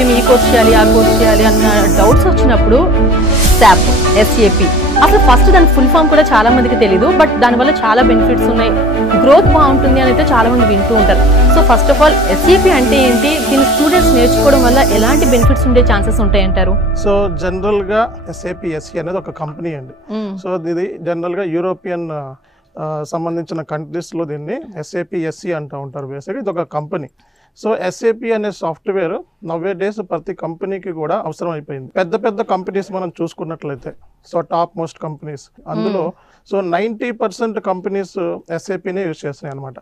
మేము ఈ కోర్స్ చేయాలి ఆ కోర్స్ చేయాలి అన్న డౌట్స్ వచ్చినప్పుడు SAP అసలు ఫస్ట్ దాని ఫుల్ ఫామ్ కూడా చాలా మందికి తెలియదు, బట్ దానివల్ల చాలా బెనిఫిట్స్ ఉన్నాయి, గ్రోత్ బాగుంటుంది అని అయితే చాలా మంది వింటూ ఉంటారు. So first of all SAP అంటే ఏంటి, దీని స్టూడెంట్స్ నేర్చుకోవడం వల్ల ఎలాంటి బెనిఫిట్స్ ఉండే ఛాన్సెస్ ఉంటాయంటారు? సో జనరల్ గా SAP అనేది ఒక కంపెనీ అండి. సో ఇది జనరల్ గా యూరోపియన్ సంబంధించిన కంట్రీస్ లో దీన్ని SAP అంటూ ఉంటారు. బేసిక్గా ఇది ఒక కంపెనీ. సో SAP అనే సాఫ్ట్వేర్ నవ్వే డేస్ ప్రతి కంపెనీకి కూడా అవసరం అయిపోయింది. పెద్ద పెద్ద కంపెనీస్ మనం చూసుకున్నట్లయితే, సో టాప్ మోస్ట్ కంపెనీస్ అందులో సో 90% కంపెనీస్ SAPనే యూజ్ చేస్తున్నాయి అనమాట.